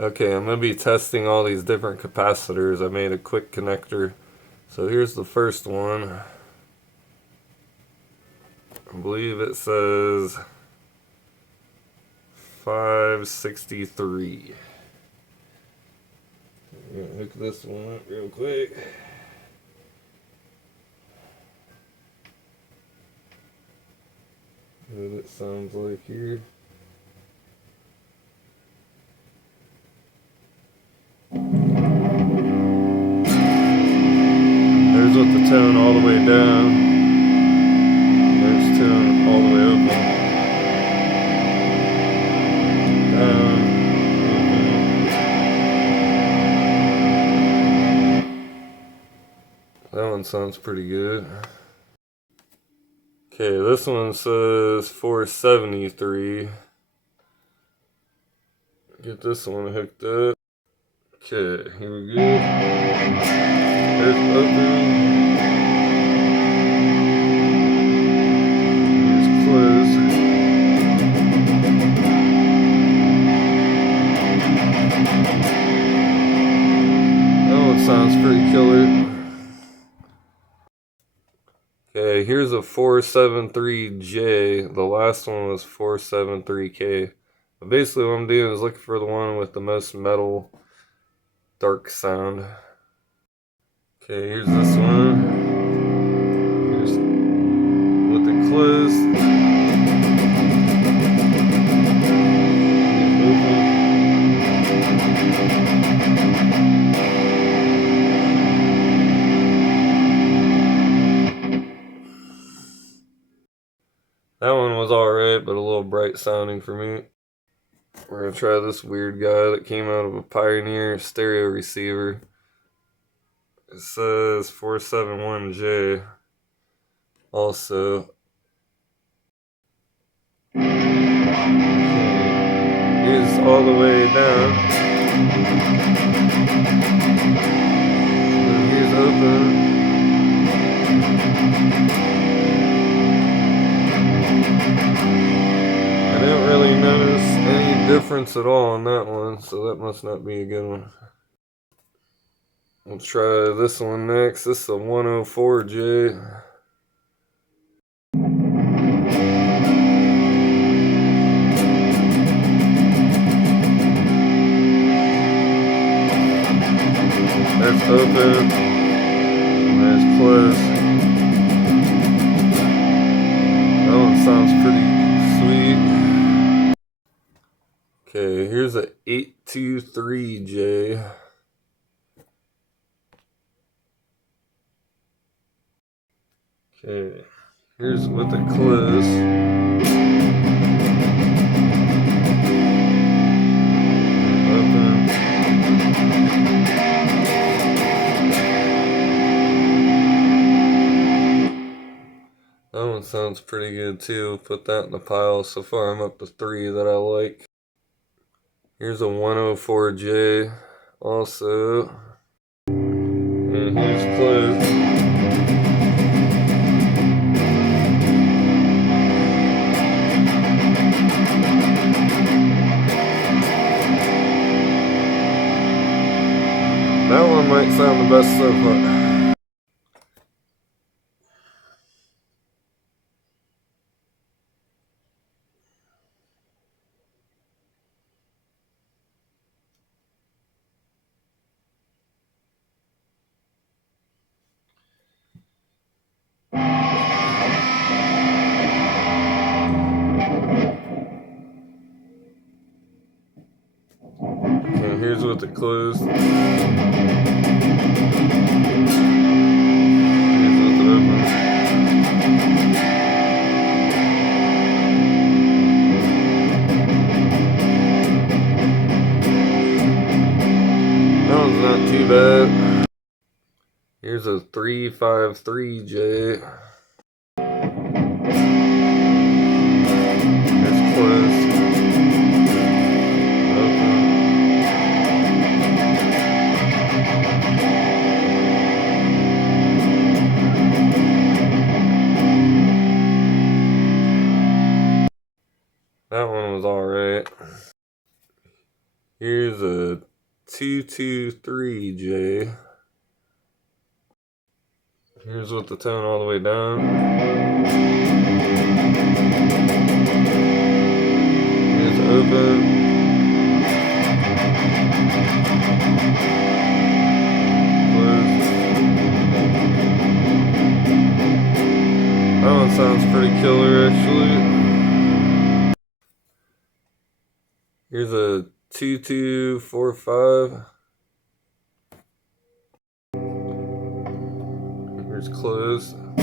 Okay, I'm going to be testing all these different capacitors. I made a quick connector. So here's the first one. I believe it says 563. I'm going to hook this one up real quick. What it sounds like here. There's with the tone all the way down. There's tone all the way open. Down. That one sounds pretty good. Okay, this one says 473. Get this one hooked up. Okay, here we go. There's open. Here's closed. That one sounds pretty killer. Okay, here's a 473J. The last one was 473K. But basically what I'm doing is looking for the one with the most metal dark sound. Okay, here's this one. Here's with it closed. That one was alright, but a little bright sounding for me. We're gonna try this weird guy that came out of a Pioneer stereo receiver. It says 471J. Also, here's all the way down. And here's open. I didn't really notice any difference at all on that one, so that must not be a good one. We'll try this one next. This is a 104J. That's open. There's closed. That one sounds pretty sweet. Okay, here's a 823J. Okay, here's with it closed. Open. That one sounds pretty good too. Put that in the pile. So far I'm up to 3 that I like. Here's a 104J also. And here's closed. That one might sound the best so far. Okay, here's with it closed. Here's with it open. That one's not too bad. Here's a 353J. It's closed. Open. That one was alright. Here's a 223J. Here's with the tone all the way down. Here's open. Close. That one sounds pretty killer actually. Here's a 2245. Here's closed. Here's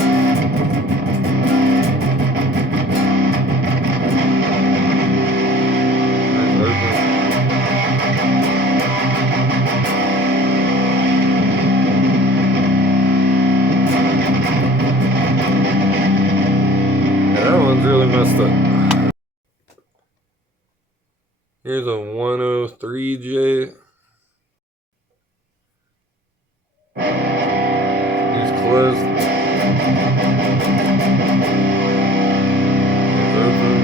open. Yeah, that one's really messed up. Here's a 103J. Here's closed. Here's open.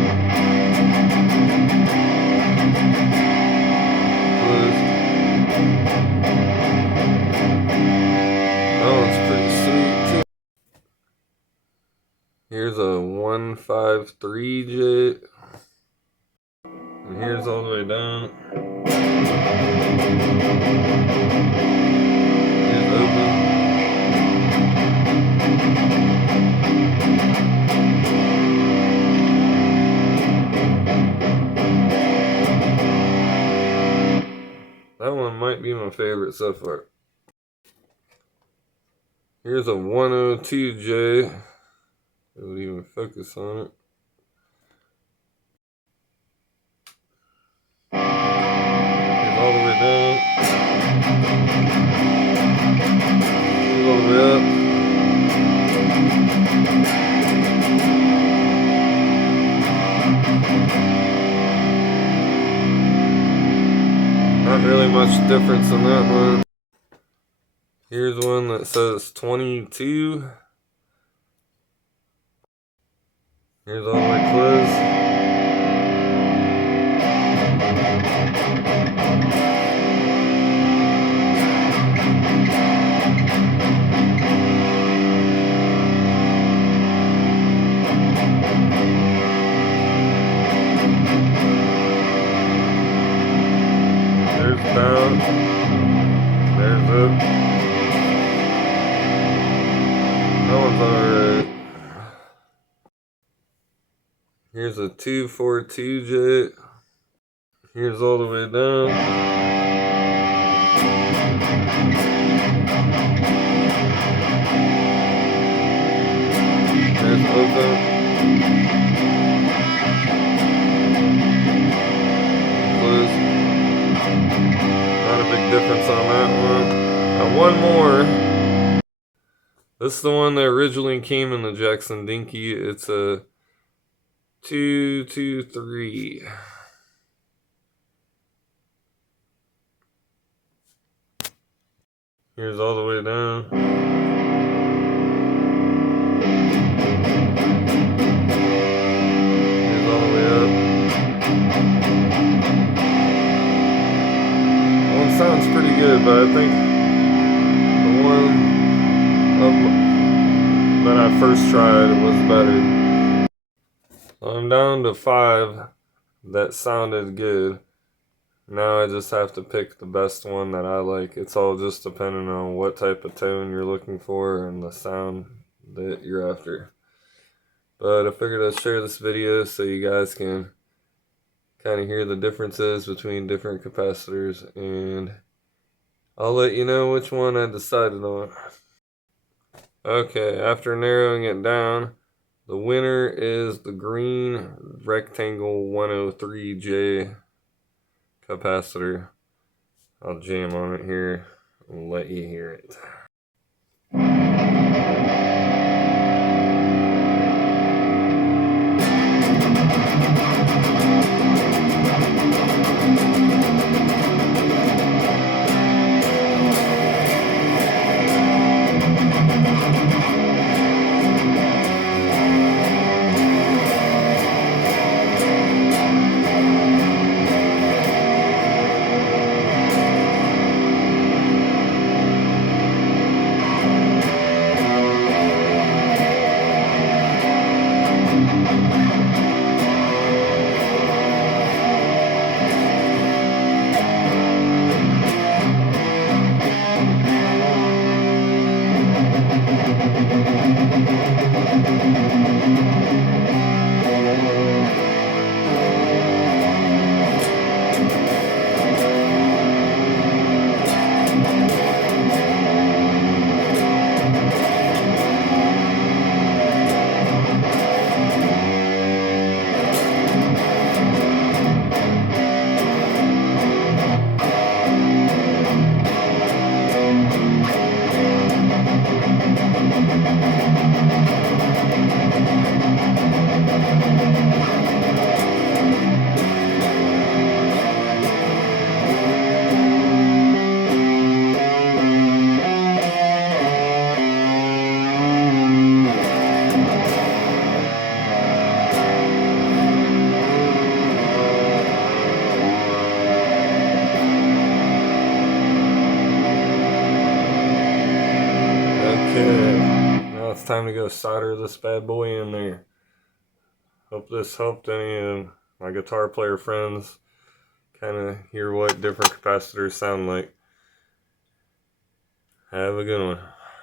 Closed. That one's pretty sweet too. Here's a 153J. And here's all the way down. Here's open. That one might be my favorite so far. Here's a 102J. It would even focus on it. Here's all the way down. Here's all the way up. Not really much difference in that one. Here's one that says 22. Here's all the way closed. There's down. There's up. That one's alright. Here's a 242J. Here's all the way down. There's open. Close. Not a big difference on that one. Now one more. This is the one that originally came in the Jackson Dinky. It's a 223. Here's all the way down. Here's all the way up. That one sounds pretty good, but I think the one that I first tried was better. So I'm down to 5 that sounded good. Now I just have to pick the best one that I like. It's all just depending on what type of tone you're looking for and the sound that you're after. But I figured I'd share this video so you guys can kind of hear the differences between different capacitors, and I'll let you know which one I decided on. Okay, after narrowing it down, the winner is the green rectangle 103J capacitor. I'll jam on it here and let you hear it. Okay, now it's time to go solder this bad boy in there. Hope this helped any of my guitar player friends kind of hear what different capacitors sound like. Have a good one.